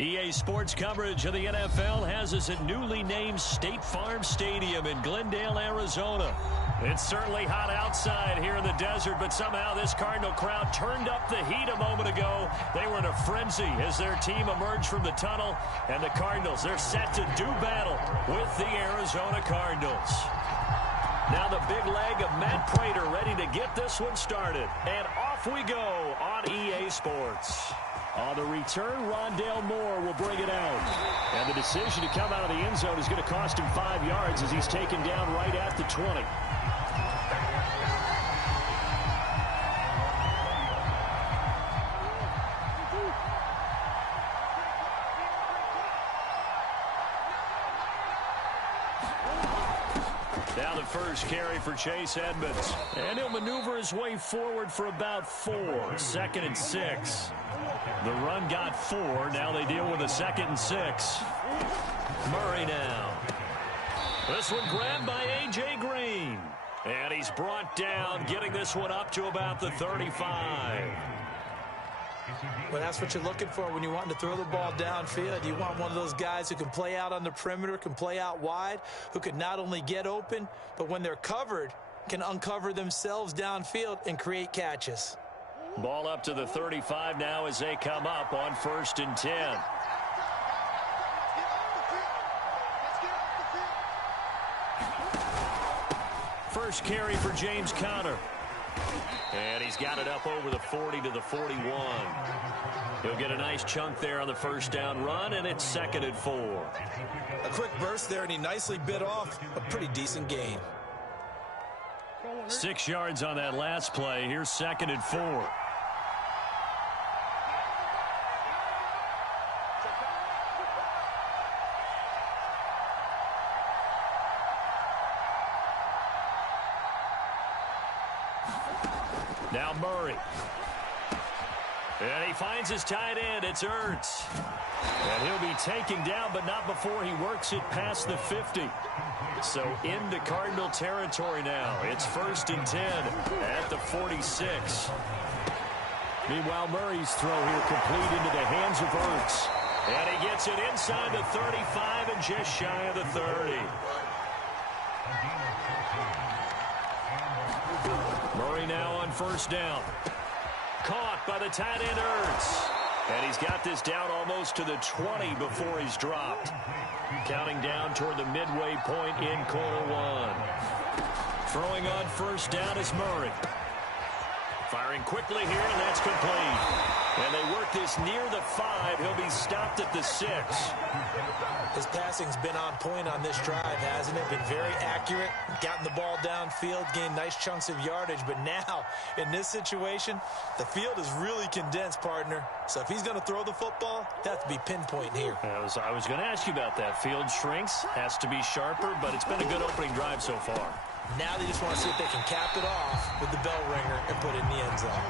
EA Sports coverage of the NFL has us at newly named State Farm Stadium in Glendale, Arizona. It's certainly hot outside here in the desert, but somehow this Cardinal crowd turned up the heat a moment ago. They were in a frenzy as their team emerged from the tunnel, and the Cardinals, they're set to do battle with the Arizona Cardinals. Now the big leg of Matt Prater ready to get this one started, and off we go on EA Sports. On the return, Rondale Moore will bring it out. And the decision to come out of the end zone is going to cost him 5 yards as he's taken down right at the 20. Now the first carry for Chase Edmonds. And he'll maneuver his way forward for about 4. 2nd and 6. The run got 4. Now they deal with a 2nd and 6. Murray now. This one grabbed by A.J. Green. And he's brought down, getting this one up to about the 35. Well, that's what you're looking for when you want to throw the ball downfield. You want one of those guys who can play out on the perimeter, can play out wide, who can not only get open, but when they're covered, can uncover themselves downfield and create catches. Ball up to the 35 now as they come up on 1st and 10. First carry for James Conner. And he's got it up over the 40 to the 41. He'll get a nice chunk there on the first down run, and it's 2nd and 4. A quick burst there, and he nicely bit off a pretty decent gain. 6 yards on that last play. Here's 2nd and 4. Now Murray. And he finds his tight end. It's Ertz. And he'll be taken down, but not before he works it past the 50. So into Cardinal territory now. It's 1st and 10 at the 46. Meanwhile, Murray's throw here complete into the hands of Ertz. And he gets it inside the 35 and just shy of the 30. Murray now on 1st down. Caught by the tight end Ertz. And he's got this down almost to the 20 before he's dropped. Counting down toward the midway point in Q1. Throwing on 1st down is Murray. Firing quickly here, and that's complete. And they work this near the 5. He'll be stopped at the 6. His passing's been on point on this drive, hasn't it? Been very accurate, gotten the ball downfield, gained nice chunks of yardage. But now, in this situation, the field is really condensed, partner. So if he's going to throw the football, that has to be pinpoint here. I was going to ask you about that. Field shrinks, has to be sharper, but it's been a good opening drive so far. Now they just want to see if they can cap it off with the bell ringer and put it in the end zone.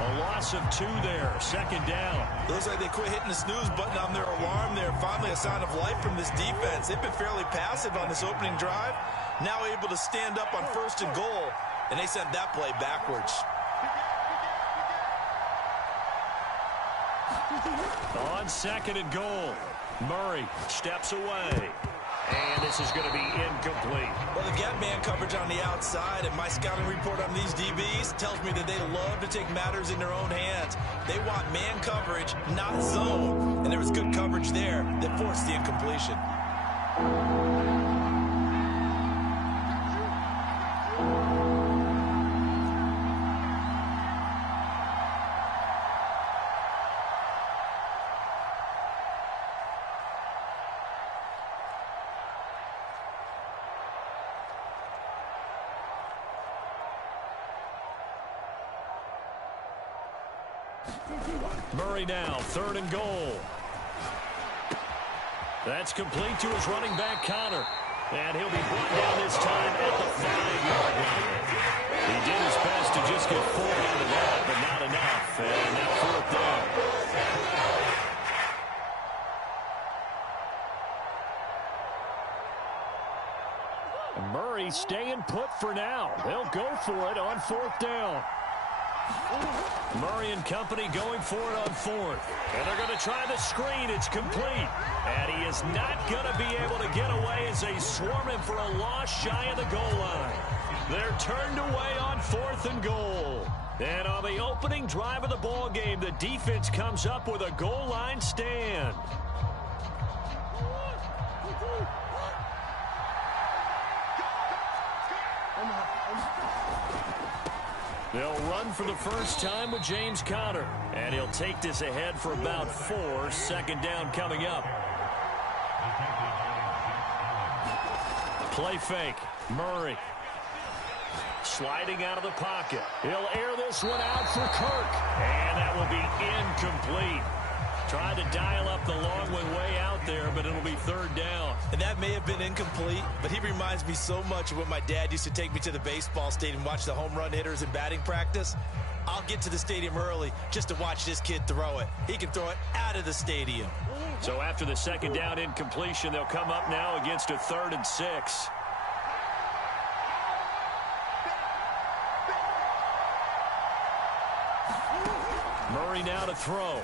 A loss of 2 there. 2nd down. Looks like they quit hitting the snooze button on their alarm there. Finally a sign of life from this defense. They've been fairly passive on this opening drive. Now able to stand up on 1st and goal, and they sent that play backwards. On 2nd and goal, Murray steps away. And this is going to be incomplete. Well, they've got man coverage on the outside, and my scouting report on these DBs tells me that they love to take matters in their own hands. They want man coverage, not zone. And there was good coverage there that forced the incompletion. Murray now, 3rd and goal. That's complete to his running back, Conner. And he'll be brought down this time at the 5-yard line. He did his best to just get 4 out of that, but not enough. And now 4th down. Murray staying put for now. They'll go for it on 4th down. Murray and company going for it on fourth. And they're going to try the screen. It's complete. And he is not going to be able to get away as they swarm him for a loss shy of the goal line. They're turned away on 4th and goal. And on the opening drive of the ball game, the defense comes up with a goal line stand. They'll run for the first time with James Conner. And he'll take this ahead for about 4. 2nd down coming up. Play fake. Murray. Sliding out of the pocket. He'll air this one out for Kirk. And that will be incomplete. Trying to dial up the long one way out there, but it'll be 3rd down. And that may have been incomplete, but he reminds me so much of when my dad used to take me to the baseball stadium and watch the home run hitters in batting practice. I'll get to the stadium early just to watch this kid throw it. He can throw it out of the stadium. So after the 2nd down incompletion, they'll come up now against a 3rd and 6. Murray now to throw.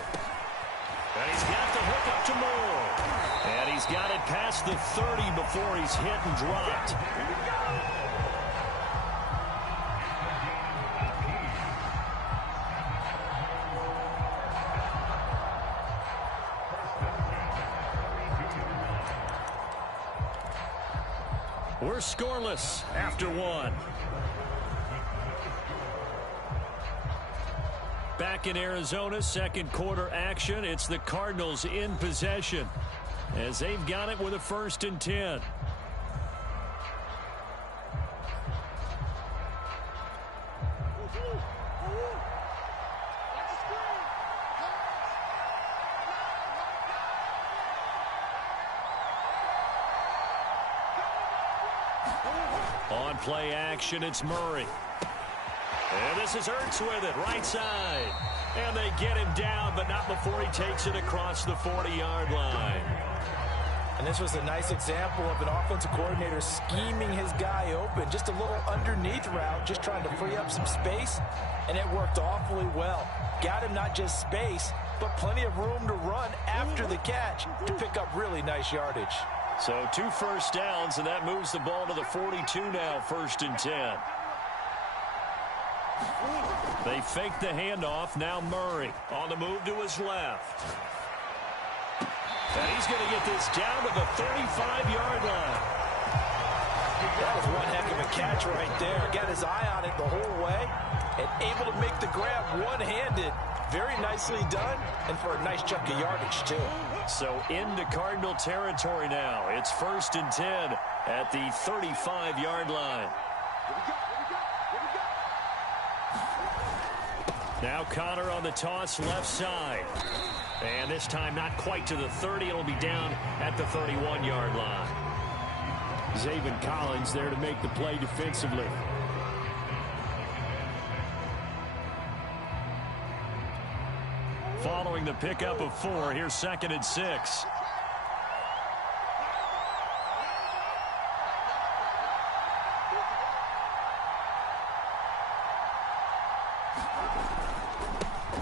And he's got the hook up to Moore. And he's got it past the 30 before he's hit and dropped. We're scoreless after 1. Back in Arizona, 2nd quarter action. It's the Cardinals in possession as they've got it with a 1st and 10. On play action, it's Murray. And this is Ertz with it, right side. And they get him down, but not before he takes it across the 40-yard line. And this was a nice example of an offensive coordinator scheming his guy open. Just a little underneath route, just trying to free up some space, and it worked awfully well. Got him not just space, but plenty of room to run after the catch to pick up really nice yardage. So 2 first downs, and that moves the ball to the 42 now, 1st and 10. They fake the handoff. Now Murray on the move to his left. And he's going to get this down to the 35-yard line. That was one heck of a catch right there. Got his eye on it the whole way and able to make the grab one-handed. Very nicely done, and for a nice chunk of yardage, too. So into Cardinal territory now. It's 1st and 10 at the 35-yard line. Now Conner on the toss left side. And this time not quite to the 30. It'll be down at the 31-yard line. Zaven Collins there to make the play defensively. Following the pickup of 4, here's 2nd and 6.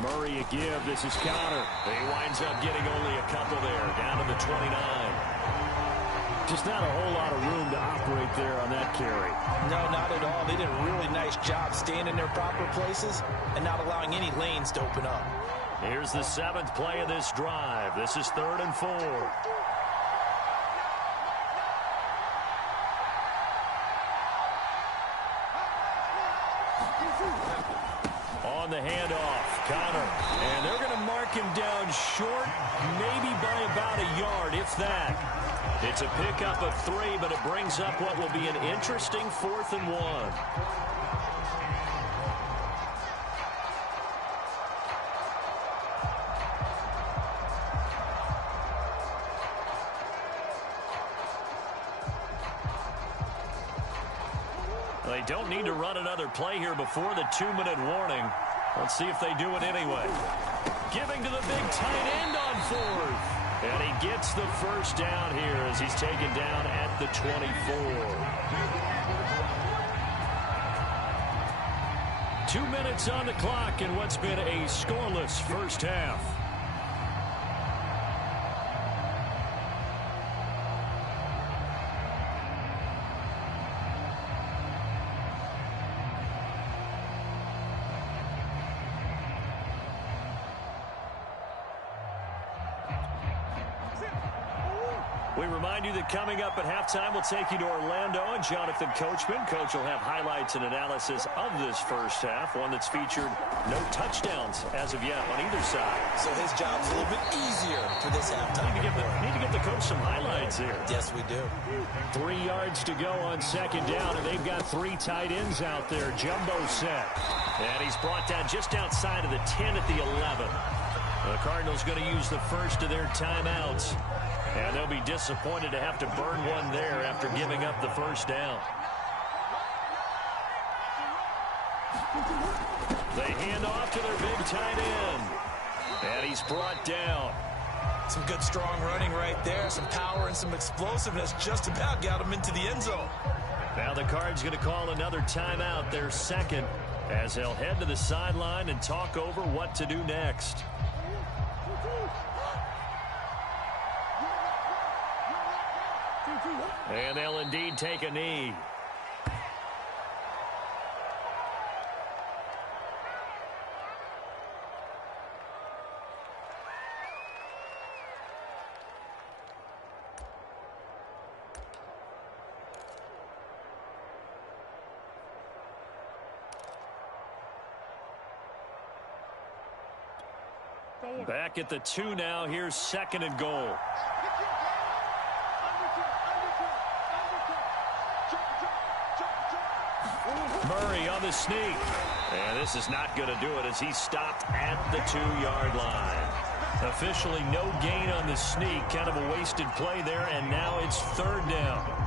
Murray a give. This is Conner. He winds up getting only a couple there, down to the 29. Just not a whole lot of room to operate there on that carry. No, not at all. They did a really nice job staying in their proper places and not allowing any lanes to open up. Here's the 7th play of this drive. This is 3rd and 4. On the handoff, Conner. And they're going to mark him down short, maybe by about a yard, if that. It's a pickup of 3, but it brings up what will be an interesting 4th and 1. They don't need to run another play here before the 2-minute warning. Let's see if they do it anyway. Giving to the big tight end on 4th. And he gets the first down here as he's taken down at the 24. 2 minutes on the clock in what's been a scoreless first half. We remind you that coming up at halftime, we'll take you to Orlando and Jonathan Coachman. Coach will have highlights and analysis of this first half, one that's featured no touchdowns as of yet on either side. So his job's a little bit easier for this halftime. Need to give the coach some highlights here. Yes, we do. 3 yards to go on second down, and they've got 3 tight ends out there. Jumbo set. And he's brought down just outside of the 10 at the 11. The Cardinals going to use the first of their timeouts. And they'll be disappointed to have to burn one there after giving up the first down. They hand off to their big tight end. And he's brought down. Some good strong running right there. Some power and some explosiveness just about got him into the end zone. Now the Cards going to call another timeout, their second, as they'll head to the sideline and talk over what to do next. And they'll indeed take a knee. Back at the 2 now. Here's second and goal. Murray on the sneak. And this is not going to do it as he's stopped at the 2-yard line. Officially no gain on the sneak. Kind of a wasted play there, and now it's third down.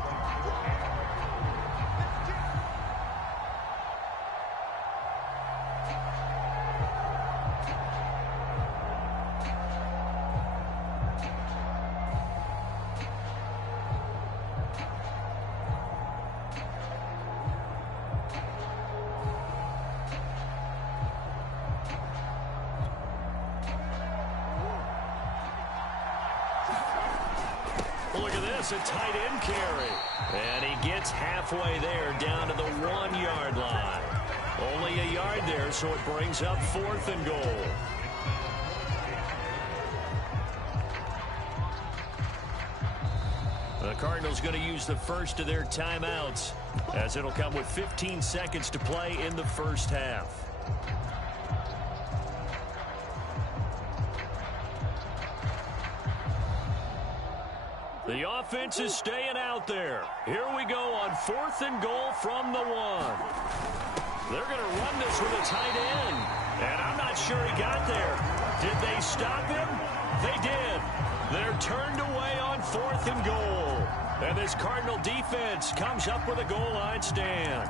A tight end carry. And he gets halfway there down to the 1-yard line. Only a yard there, so it brings up fourth and goal. The Cardinals going to use the first of their timeouts, as it'll come with 15 seconds to play in the first half. The offense is staying out there. Here we go on fourth and goal from the 1. They're going to run this with a tight end. And I'm not sure he got there. Did they stop him? They did. They're turned away on fourth and goal. And this Cardinal defense comes up with a goal line stand.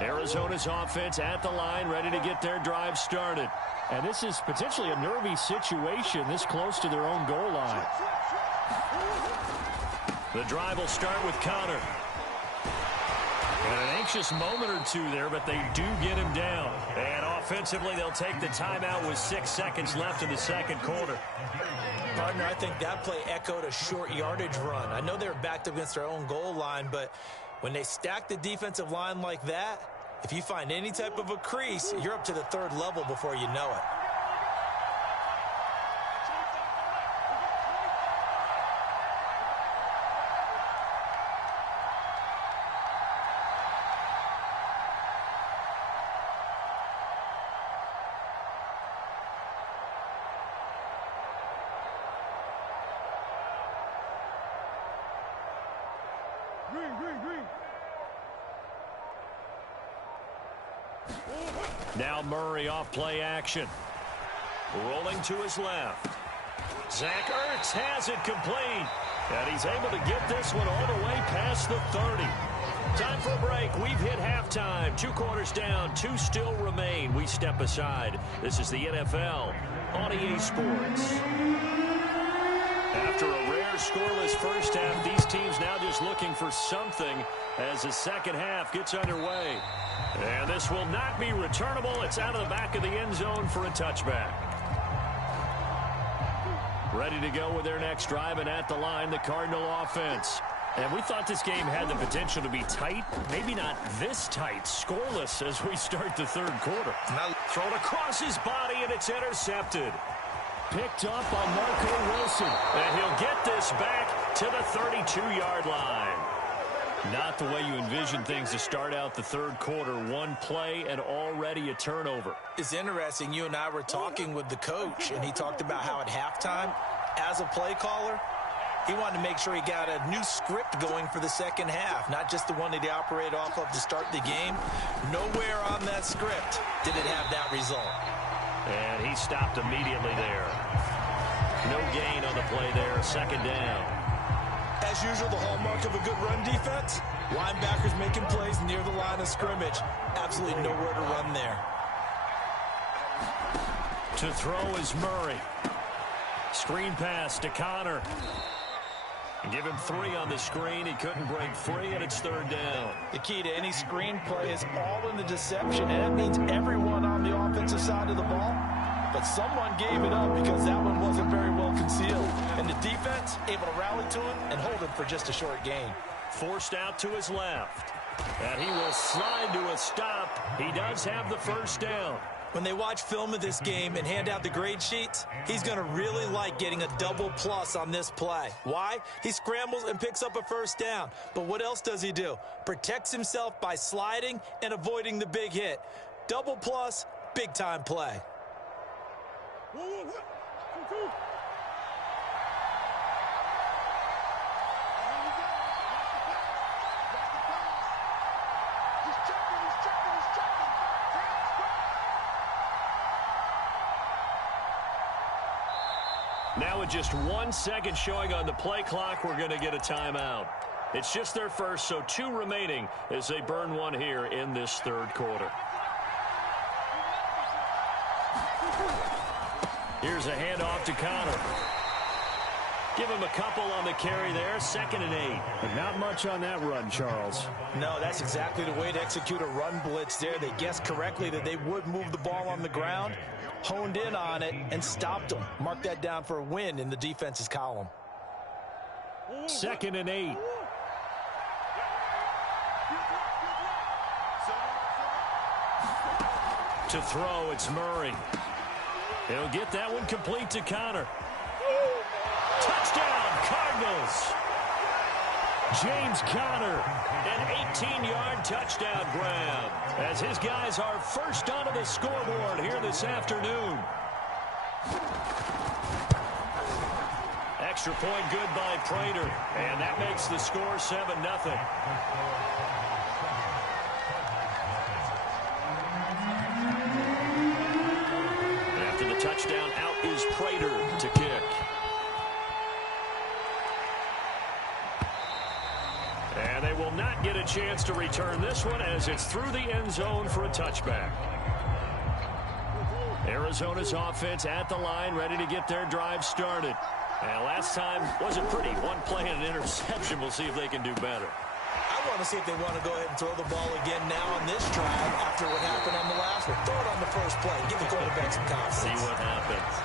Arizona's offense at the line, ready to get their drive started. And this is potentially a nervy situation this close to their own goal line. The drive will start with Connor. And an anxious moment or two there, but they do get him down. And offensively, they'll take the timeout with 6 seconds left in the second quarter. Partner, I think that play echoed a short yardage run. I know they're backed up against their own goal line, but when they stack the defensive line like that, if you find any type of a crease, you're up to the third level before you know it. Now Murray off play action. Rolling to his left. Zach Ertz has it complete. And he's able to get this one all the way past the 30. Time for a break. We've hit halftime. 2 quarters down. 2 still remain. We step aside. This is the NFL on EA Sports. After a rare scoreless first half, these teams now just looking for something as the second half gets underway. And this will not be returnable. It's out of the back of the end zone for a touchback. Ready to go with their next drive, and at the line, the Cardinal offense. And we thought this game had the potential to be tight. Maybe not this tight. Scoreless as we start the third quarter. Now thrown across his body, and it's intercepted. Picked up on Marco Wilson. And he'll get this back to the 32-yard line. Not the way you envision things to start out the third quarter. One play and already a turnover. It's interesting. You and I were talking with the coach, and he talked about how at halftime, as a play caller, he wanted to make sure he got a new script going for the second half, not just the one that he operated off of to start the game. Nowhere on that script did it have that result. And he stopped immediately there. No gain on the play there. Second down. As usual, the hallmark of a good run defense, linebackers making plays near the line of scrimmage. Absolutely nowhere to run there. To throw is Murray. Screen pass to Connor. Give him 3 on the screen. He couldn't break free, and it's third down. The key to any screen play is all in the deception, and that means everyone on the offensive side of the ball. But someone gave it up because that one wasn't very well concealed. And the defense able to rally to it and hold it for just a short gain. Forced out to his left. And he will slide to a stop. He does have the first down. When they watch film of this game and hand out the grade sheets, he's going to really like getting a double plus on this play. Why? He scrambles and picks up a first down. But what else does he do? Protects himself by sliding and avoiding the big hit. Double plus, big-time play. Now with just 1 second showing on the play clock, we're going to get a timeout. It's just their first, so 2 remaining as they burn one here in this third quarter. Here's a handoff to Connor. Give him a couple on the carry there. 2nd and 8. But not much on that run, Charles. No, that's exactly the way to execute a run blitz there. They guessed correctly that they would move the ball on the ground, honed in on it, and stopped them. Mark that down for a win in the defense's column. 2nd and 8. To throw, it's Murray. He'll get that one complete to Connor. Touchdown, Cardinals! James Conner, an 18-yard touchdown grab, as his guys are first onto the scoreboard here this afternoon. Extra point good by Prater, and that makes the score 7-0. After the touchdown, out is Prater to kick. And they will not get a chance to return this one as it's through the end zone for a touchback. Arizona's offense at the line, ready to get their drive started. And last time wasn't pretty. 1 play and an interception. We'll see if they can do better. I want to see if they want to go ahead and throw the ball again now on this drive after what happened on the last one. Throw it on the first play. Give the quarterback some confidence. See what happens.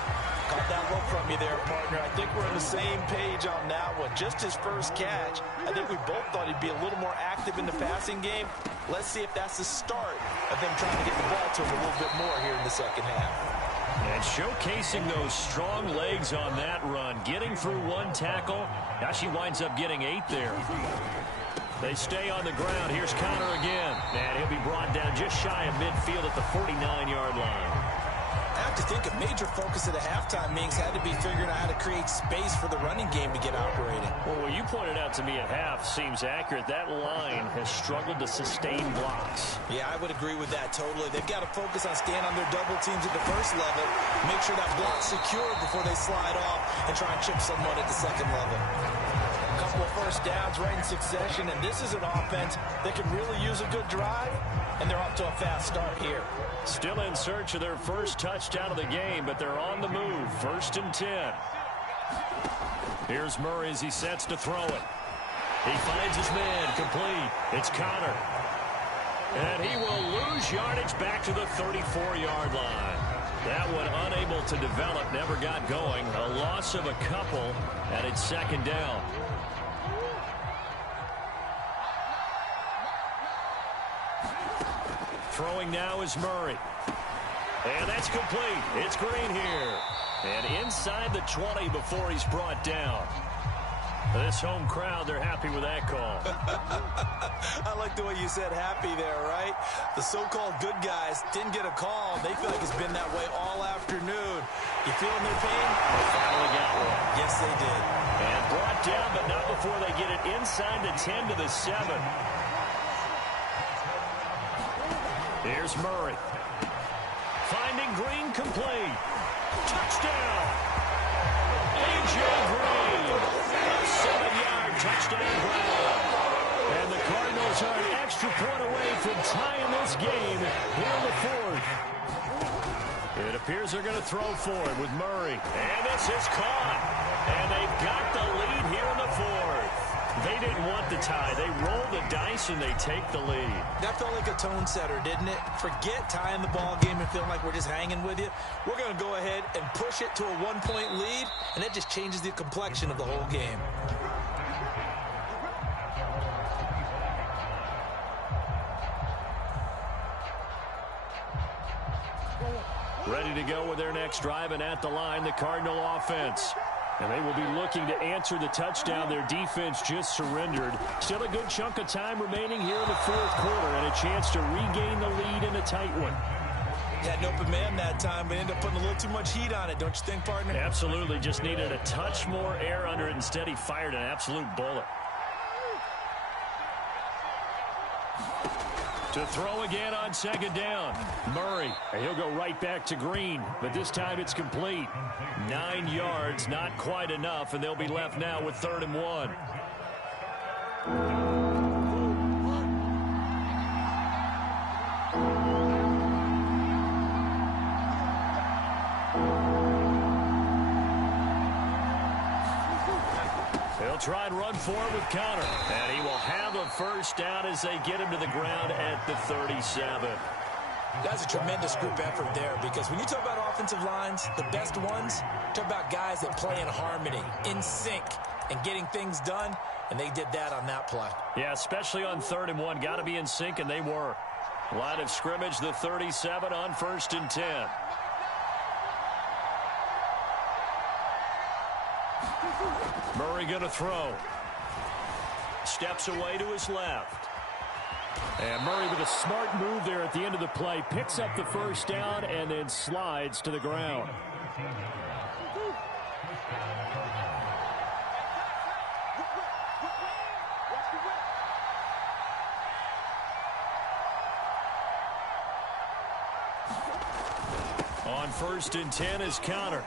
Caught that look from you there, partner. I think we're on the same page on that one. Just his first catch. I think we both thought he'd be a little more active in the passing game. Let's see if that's the start of them trying to get the ball to him a little bit more here in the second half. And showcasing those strong legs on that run. Getting through 1 tackle. Now she winds up getting 8 there. They stay on the ground. Here's Connor again. And he'll be brought down just shy of midfield at the 49-yard line. I have to think a major focus of the halftime meetings had to be figuring out how to create space for the running game to get operating. Well, what you pointed out to me at half seems accurate. That line has struggled to sustain blocks. Yeah, I would agree with that totally. They've got to focus on staying on their double teams at the first level, make sure that block's secured before they slide off and try and chip someone at the second level. A couple of first downs right in succession, and this is an offense that can really use a good drive, and they're off to a fast start here. Still in search of their first touchdown of the game, but they're on the move. 1st and 10. Here's Murray as he sets to throw it. He finds his man, complete. It's Connor. And he will lose yardage back to the 34-yard line. That one unable to develop, never got going. A loss of a couple, and it's second down. Throwing now is Murray. And that's complete. It's Green here. And inside the 20 before he's brought down. This home crowd, they're happy with that call. I like the way you said happy there, right? The so-called good guys didn't get a call. They feel like it's been that way all afternoon. You feeling their pain? They finally got one. Yes, they did. And brought down, but not before they get it inside the 10 to the 7. Here's Murray. Finding Green complete. Touchdown! A.J. Green. A 7-yard touchdown ground. And the Cardinals are an extra point away from tying this game here in the fourth. It appears they're going to throw for it with Murray. And this is caught. And they've got the lead here in the fourth. They didn't want the tie. They rolled the dice and they take the lead. That felt like a tone setter, didn't it? Forget tying the ball game and feeling like we're just hanging with you. We're going to go ahead and push it to a one-point lead, and that just changes the complexion of the whole game. Ready to go with their next drive, and at the line, the Cardinal offense. And they will be looking to answer the touchdown their defense just surrendered. Still a good chunk of time remaining here in the fourth quarter, and a chance to regain the lead in a tight one. Had an open man that time, but ended up putting a little too much heat on it, don't you think, partner? Absolutely. Just needed a touch more air under it. Instead, he fired an absolute bullet. To throw again on second down. Murray. And he'll go right back to Green, but this time it's complete. 9 yards, not quite enough, and they'll be left now with 3rd and 1. They'll try and run forward with Connor. And he will have a first down as they get him to the ground at the 37. That's a tremendous group effort there, because when you talk about offensive lines, the best ones, talk about guys that play in harmony, in sync, and getting things done, and they did that on that play. Yeah, especially on 3rd and 1. Got to be in sync, and they were. Line of scrimmage, the 37 on 1st and 10. Murray going to throw. Steps away to his left. And Murray with a smart move there at the end of the play. Picks up the first down and then slides to the ground. On 1st and 10 is Connor.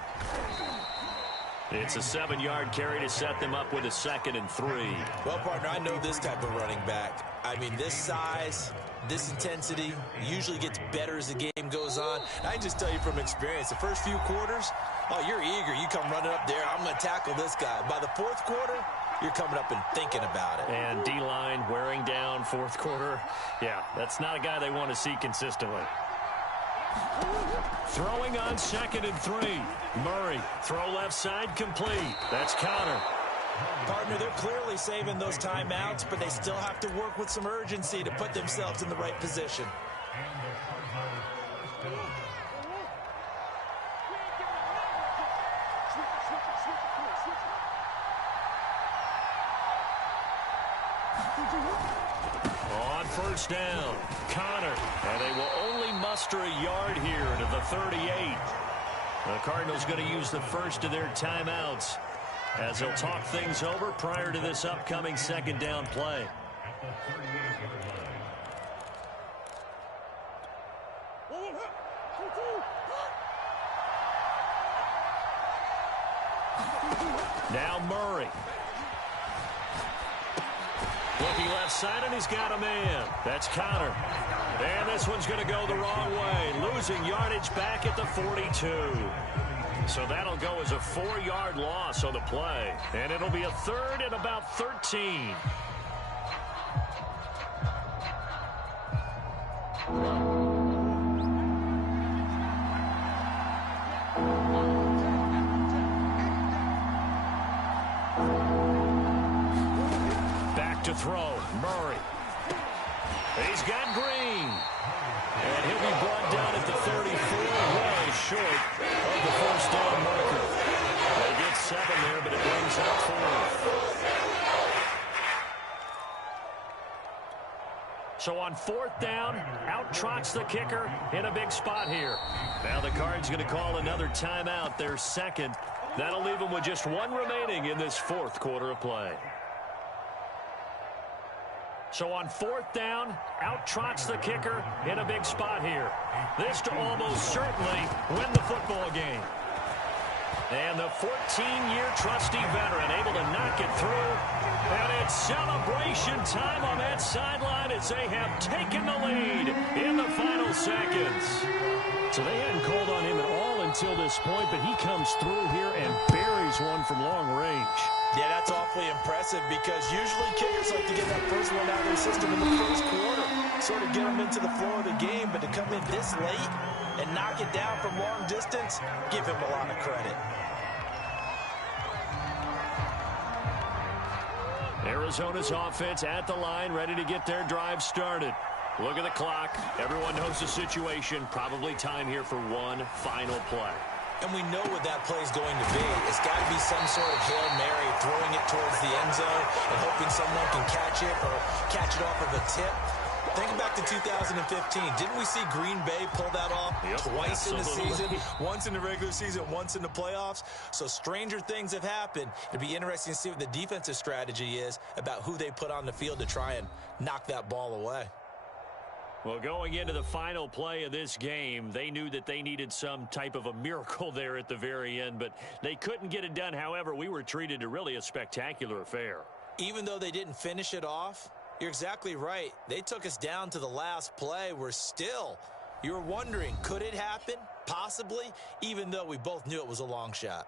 It's a 7-yard carry to set them up with a 2nd and 3. Well, partner, I know this type of running back. I mean, this size, this intensity usually gets better as the game goes on. I can just tell you from experience, the first few quarters, oh, you're eager. You come running up there, I'm going to tackle this guy. By the 4th quarter, you're coming up and thinking about it. And D-line wearing down 4th quarter. Yeah, that's not a guy they want to see consistently. Throwing on 2nd and 3. Murray, throw left side complete. That's Connor. Partner, they're clearly saving those timeouts, but they still have to work with some urgency to put themselves in the right position. On 1st down, Connor. And they will only muster a yard here to the 38. The Cardinals going to use the first of their timeouts as they'll talk things over prior to this upcoming 2nd down play. Now Murray. Looking left side, and he's got a man. That's Connor. And this one's going to go the wrong way. Losing yardage back at the 42. So that'll go as a 4-yard loss on the play. And it'll be a 3rd and about 13. Back to throw. Murray. He's got Green. And he'll be brought down at the 34, well short of the first down marker. They get 7 there, but it brings up 4. So on 4th down, out trots the kicker in a big spot here. Now the Cards going to call another timeout, their 2nd. That'll leave them with just 1 remaining in this 4th quarter of play. So on 4th down, out trots the kicker in a big spot here. This to almost certainly win the football game. And the 14-year trusty veteran able to knock it through. And it's celebration time on that sideline as they have taken the lead in the final seconds. So they hadn't called on him at all until this point, but he comes through here and buries one from long range. Yeah, that's awfully impressive because usually kickers like to get that first one out of their system in the first quarter, sort of get them into the flow of the game, but to come in this late and knock it down from long distance, give him a lot of credit. Arizona's offense at the line, ready to get their drive started. Look at the clock. Everyone knows the situation. Probably time here for one final play. And we know what that play is going to be. It's got to be some sort of Hail Mary, throwing it towards the end zone and hoping someone can catch it or catch it off of a tip. Think back to 2015. Didn't we see Green Bay pull that off twice in the season? Once in the regular season, once in the playoffs. So stranger things have happened. It'd be interesting to see what the defensive strategy is about who they put on the field to try and knock that ball away. Well, going into the final play of this game, they knew that they needed some type of a miracle there at the very end, but they couldn't get it done. However, we were treated to really a spectacular affair. Even though they didn't finish it off, you're exactly right. They took us down to the last play. You were wondering, could it happen? Possibly, even though we both knew it was a long shot.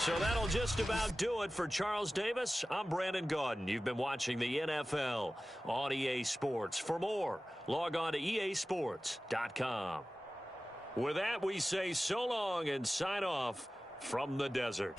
So that'll just about do it for Charles Davis. I'm Brandon Gaudin. You've been watching the NFL on EA Sports. For more, log on to easports.com. With that, we say so long and sign off from the desert.